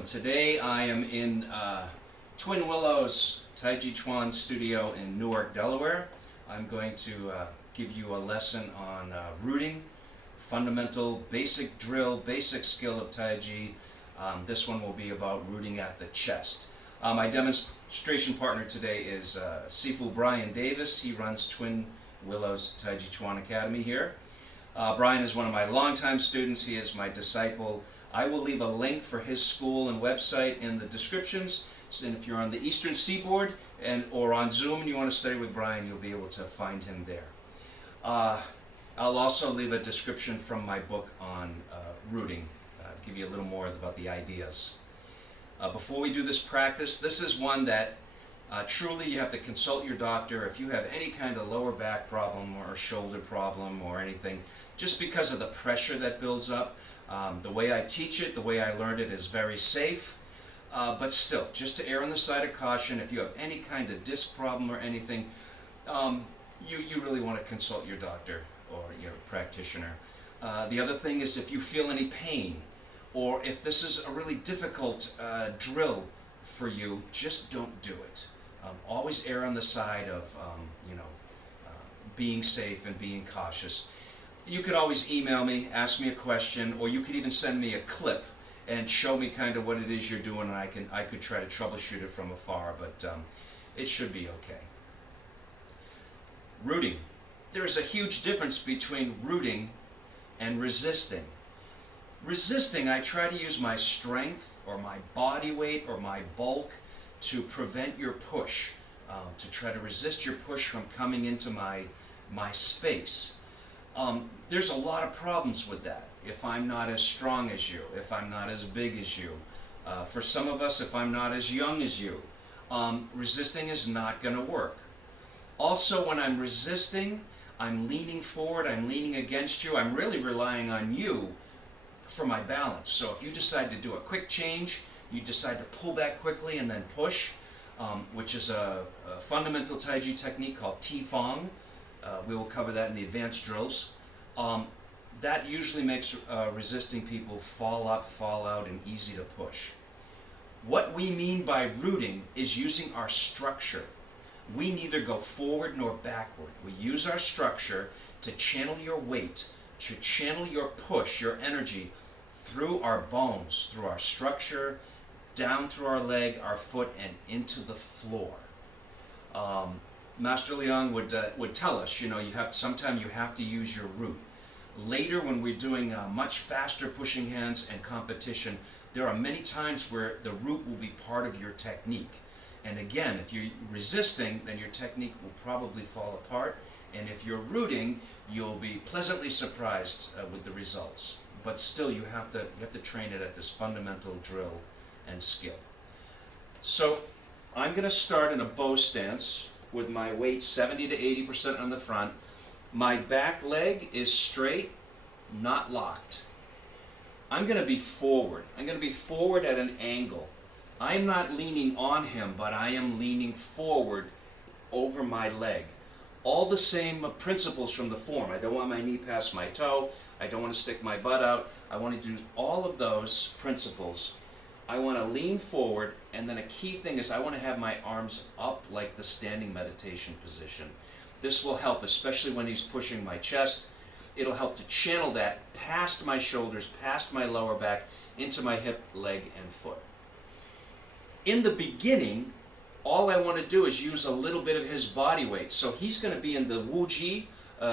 welcome. Today I am in Twin Willows Tai-Chi Chuan studio in Newark, Delaware. I'm going to give you a lesson on rooting, fundamental, basic drill, basic skill of Tai-Chi. This one will be about rooting at the chest. My demonstration partner today is Sifu Brian Davis. He runs Twin Willows Tai-Chi Chuan Academy here. Brian is one of my longtime students. He is my disciple. I will leave a link for his school and website in the descriptions. So then if you're on the Eastern Seaboard or on Zoom and you want to study with Brian, you'll be able to find him there. I'll also leave a description from my book on rooting, give you a little more about the ideas. Before we do this practice, this is one that truly you have to consult your doctor if you have any kind of lower back problem or shoulder problem or anything, just because of the pressure that builds up. The way I teach it, the way I learned it is very safe, but still, just to err on the side of caution, if you have any kind of disc problem or anything, you really want to consult your doctor or your practitioner. The other thing is if you feel any pain, or if this is a really difficult drill for you, just don't do it. Always err on the side of being safe and being cautious. You could always email me, ask me a question, or you could even send me a clip and show me kind of what it is you're doing, and I could try to troubleshoot it from afar, but it should be okay. Rooting. There is a huge difference between rooting and resisting. Resisting, I try to use my strength or my body weight or my bulk to prevent your push, to try to resist your push from coming into my space. There's a lot of problems with that. If I'm not as strong as you, if I'm not as big as you, for some of us, if I'm not as young as you, resisting is not going to work. Also, when I'm resisting, I'm leaning forward, I'm leaning against you, I'm really relying on you for my balance. So if you decide to do a quick change, you decide to pull back quickly and then push, which is a fundamental Tai-Chi technique called T-Fong. We will cover that in the advanced drills. That usually makes resisting people fall up, fall out, and easy to push. What we mean by rooting is using our structure. We neither go forward nor backward. We use our structure to channel your weight, to channel your push, your energy, through our bones, through our structure, down through our leg, our foot, and into the floor. Master Liang would tell us, sometimes you have to use your root. Later, when we're doing much faster pushing hands and competition, there are many times where the root will be part of your technique. And again, if you're resisting, then your technique will probably fall apart. And if you're rooting, you'll be pleasantly surprised with the results. But still, you have to train it at this fundamental drill and skill. So I'm going to start in a bow stance with my weight 70 to 80% on the front. My back leg is straight, not locked. I'm going to be forward. I'm going to be forward at an angle. I'm not leaning on him, but I am leaning forward over my leg. All the same principles from the form. I don't want my knee past my toe. I don't want to stick my butt out. I want to do all of those principles. I want to lean forward, and then a key thing is I want to have my arms up like the standing meditation position. This will help, especially when he's pushing my chest. It'll help to channel that past my shoulders, past my lower back, into my hip, leg, and foot. In the beginning, all I want to do is use a little bit of his body weight. So he's going to be in the Wu Ji,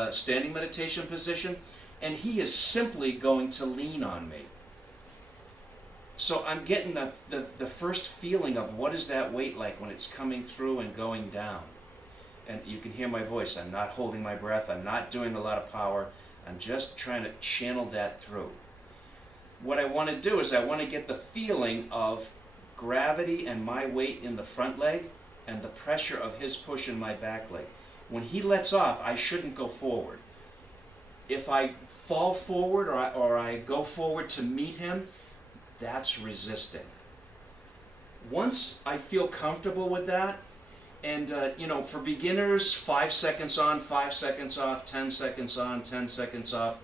standing meditation position, and he is simply going to lean on me. So I'm getting the first feeling of what is that weight like when it's coming through and going down. And you can hear my voice. I'm not holding my breath. I'm not doing a lot of power. I'm just trying to channel that through. What I want to do is I want to get the feeling of gravity and my weight in the front leg and the pressure of his push in my back leg. When he lets off, I shouldn't go forward. If I fall forward or I go forward to meet him, that's resisting. Once I feel comfortable with that, and for beginners, 5 seconds on, 5 seconds off, 10 seconds on, 10 seconds off.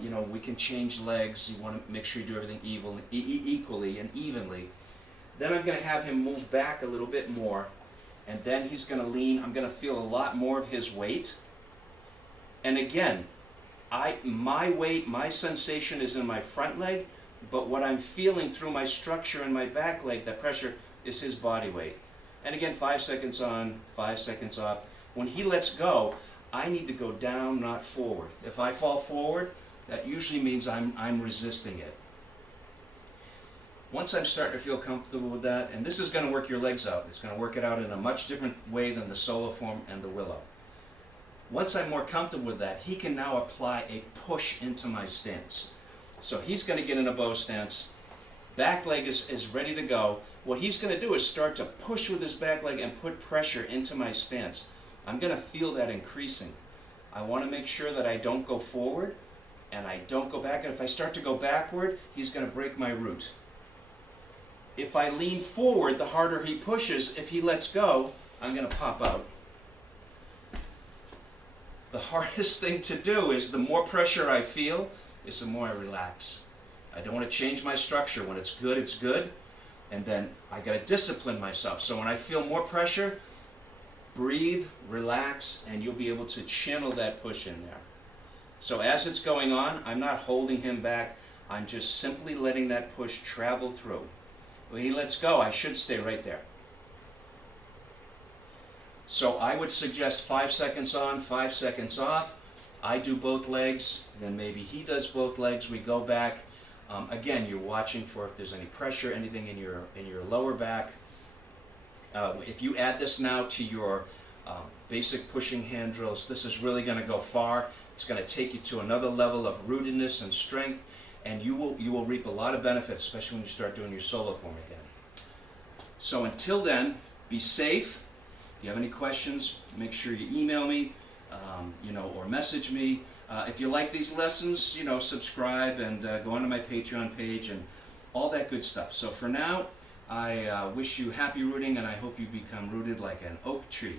You know, we can change legs. You want to make sure you do everything equally and evenly. Then I'm going to have him move back a little bit more, and then he's going to lean. I'm going to feel a lot more of his weight. And again, my weight, my sensation is in my front leg, but what I'm feeling through my structure in my back leg, that pressure, is his body weight. And again, 5 seconds on, 5 seconds off. When he lets go, I need to go down, not forward. If I fall forward, that usually means I'm resisting it. Once I'm starting to feel comfortable with that, and this is going to work your legs out. It's going to work it out in a much different way than the solo form and the willow. Once I'm more comfortable with that, he can now apply a push into my stance. So he's going to get in a bow stance. Back leg is ready to go. What he's going to do is start to push with his back leg and put pressure into my stance. I'm going to feel that increasing. I want to make sure that I don't go forward and I don't go back. And if I start to go backward, he's going to break my root. If I lean forward, the harder he pushes. If he lets go, I'm going to pop out. The hardest thing to do is the more pressure I feel, is the more I relax. I don't want to change my structure. When it's good, it's good. And then I got to discipline myself. So when I feel more pressure, breathe, relax, and you'll be able to channel that push in there. So as it's going on, I'm not holding him back. I'm just simply letting that push travel through. When he lets go, I should stay right there. So I would suggest 5 seconds on, 5 seconds off. I do both legs, then maybe he does both legs. We go back. Again, you're watching for if there's any pressure, anything in your lower back. If you add this now to your basic pushing hand drills, this is really going to go far. It's going to take you to another level of rootedness and strength, and you will reap a lot of benefits, especially when you start doing your solo form again. So until then, be safe. If you have any questions, make sure you email me, or message me. If you like these lessons, subscribe and go onto my Patreon page and all that good stuff. So for now, I wish you happy rooting, and I hope you become rooted like an oak tree.